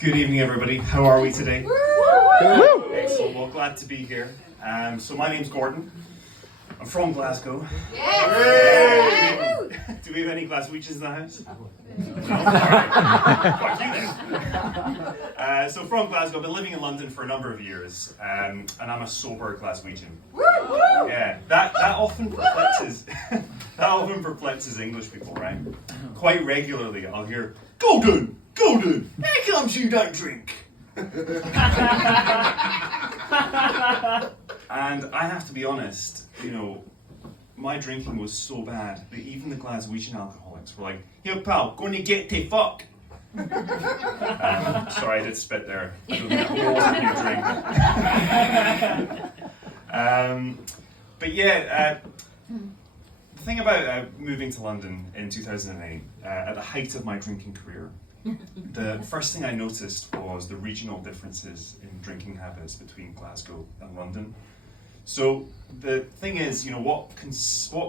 Good evening, everybody. How are we today? Excellent. Well, glad to be here. So my name's Gordon. I'm from Glasgow. Yes. Do we have any Glaswegians in the house? No? Alright. Fuck you then. So from Glasgow, I've been living in London for a number of years, and I'm a sober Glaswegian. Yeah, that often perplexes English people, right? Quite regularly, I'll hear, Gordon, how comes you don't drink? And I have to be honest, my drinking was so bad that even the Glaswegian alcoholics were like, "Yo pal, gonna get to fuck." Sorry, I did spit there. I don't think it wasn't your drink. But yeah, the thing about moving to London in 2008, at the height of my drinking career, the first thing I noticed was the regional differences in drinking habits between Glasgow and London. So the thing is, what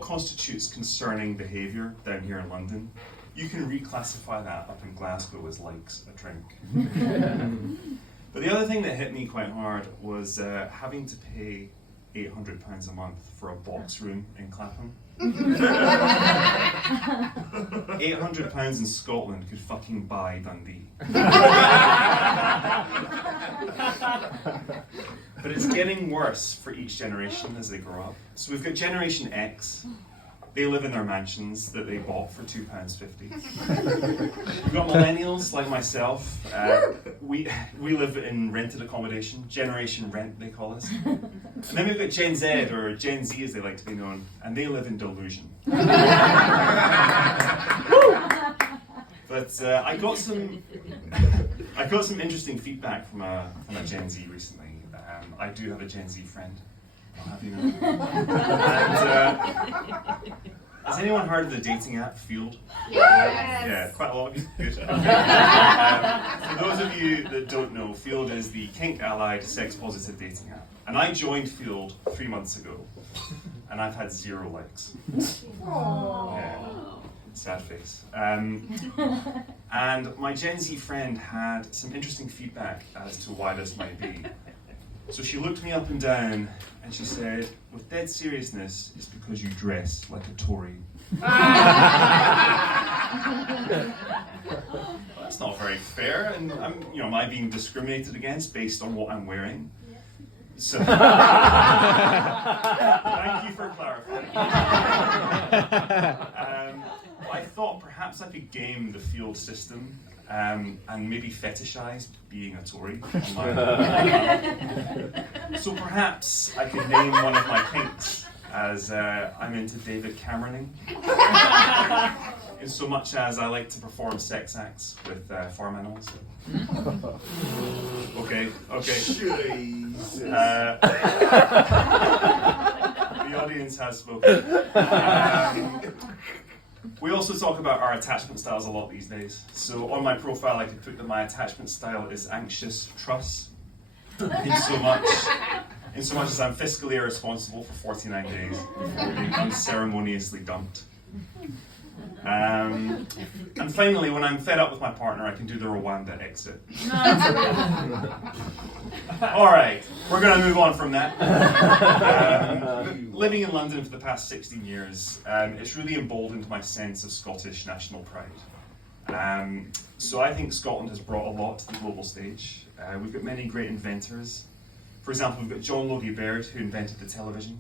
constitutes concerning behaviour down here in London, you can reclassify that up in Glasgow as likes a drink. But the other thing that hit me quite hard was having to pay £800 a month for a box room in Clapham. £800 in Scotland could fucking buy Dundee. But it's getting worse for each generation as they grow up. So we've got Generation X. They live in their mansions that they bought for £2.50. We've got millennials like myself. We live in rented accommodation, Generation Rent they call us. And then we've got Gen Z, or Gen Z as they like to be known, and they live in delusion. But I got some interesting feedback from a Gen Z recently. I do have a Gen Z friend. I'll have you know. And, has anyone heard of the dating app Field? Yes. Yeah, quite a lot of you. Good. For those of you that don't know, Field is the kink-allied, sex-positive dating app. And I joined Field 3 months ago, and I've had 0 likes. Yeah, sad face. And my Gen Z friend had some interesting feedback as to why this might be. So she looked me up and down and she said, with dead seriousness, it's because you dress like a Tory. Well, that's not very fair, and am I being discriminated against based on what I'm wearing? So, thank you for clarifying. I thought perhaps I could game the Field system and maybe fetishize being a Tory. So perhaps I could name one of my kinks as I'm into David Cameroning, in so much as I like to perform sex acts with farm animals. Okay. The audience has spoken. We also talk about our attachment styles a lot these days. So on my profile I could put that my attachment style is anxious truss, in so much as I'm fiscally irresponsible for 49 days before being unceremoniously dumped. And finally, when I'm fed up with my partner, I can do the Rwanda exit. Alright, we're going to move on from that. Living in London for the past 16 years, it's really emboldened my sense of Scottish national pride. So I think Scotland has brought a lot to the global stage. We've got many great inventors. For example, we've got John Logie Baird, who invented the television.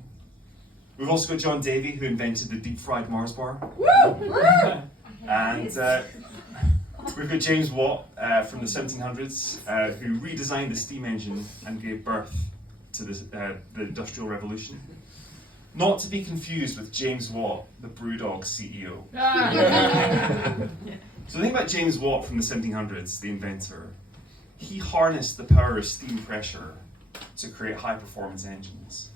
We've also got John Davy, who invented the deep-fried Mars bar. And we've got James Watt from the 1700s, who redesigned the steam engine and gave birth to the Industrial Revolution. Not to be confused with James Watt, the Brewdog CEO. So the thing about James Watt from the 1700s, the inventor, he harnessed the power of steam pressure to create high-performance engines.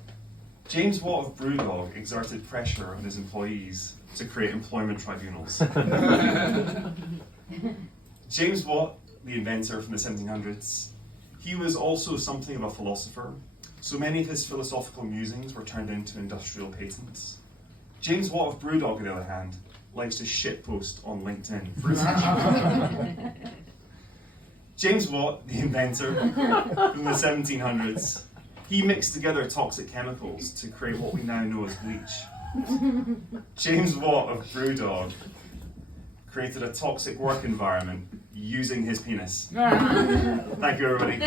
James Watt of Brewdog exerted pressure on his employees to create employment tribunals. James Watt, the inventor from the 1700s, he was also something of a philosopher, so many of his philosophical musings were turned into industrial patents. James Watt of Brewdog, on the other hand, likes to shitpost on LinkedIn for attention. James Watt, the inventor from the 1700s, he mixed together toxic chemicals to create what we now know as bleach. James Watt of Brewdog created a toxic work environment using his penis. Thank you, everybody.